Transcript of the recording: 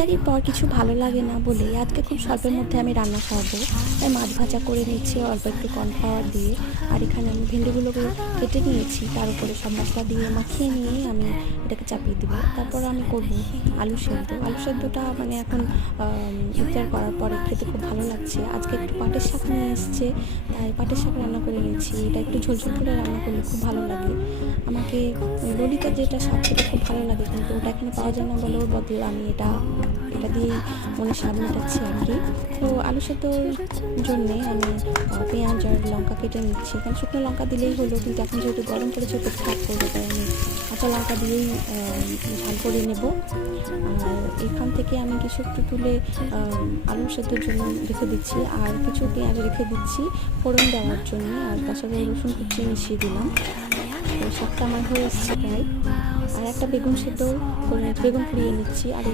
ইফতারির পর কিছু ভালো লাগে না বলে আজকে খুব স্বল্পের মধ্যে আমি রান্না খাওয়াবো। তাই মাছ ভাজা করে নিচ্ছি অল্প একটু কর্নফ্লাওয়ার দিয়ে। আর এখানে আমি ভেন্ডিগুলোকে কেটে নিয়েছি, তার উপরে সব মশলা দিয়ে মাখিয়ে নিয়ে আমি এটাকে চাপিয়ে দিব। তারপর আমি করব আলু সেদ্ধ। আলু সেদ্ধটা মানে এখন ইফতার করার পরে খেতে খুব ভালো লাগছে। আজকে একটু পাটের শাক নিয়ে এসছে, তাই পাটের শাক রান্না করে নিয়েছি। এটা একটু ঝোলঝোল করে রান্না করলে খুব ভালো লাগে। আমাকে ললিতার যেটা শাক খেতে খুব ভালো লাগে, কিন্তু ওটা এখানে পাওয়া যায় না বলে ওর বদলে আমি এটা দিয়েই মনে স্বাদ মেটাচ্ছি আর কি। তো আলু সেদ্ধর জন্যে আমি পেঁয়াজ আর লঙ্কা কেটে নিচ্ছি। কারণ শুকনো লঙ্কা দিলেই হলো, কিন্তু এখন যেহেতু গরম পড়েছে খুব ঝাল করবে, তাই আমি কাঁচা লঙ্কা দিয়েই ঝাল করে নেব। আর এখান থেকে আমি কিছু একটু তুলে আলু সেদ্ধর জন্য রেখে দিচ্ছি, আর কিছু পেঁয়াজ রেখে দিচ্ছি ফোড়ন দেওয়ার জন্য। আর তার সাথে রসুন কুচি মিশিয়ে দিলাম। তো শাকটা আমার হয়ে এসছে প্রায়। আর একটা বেগুন সেদ্ধ করে বেগুন পুড়িয়ে নিচ্ছি। আর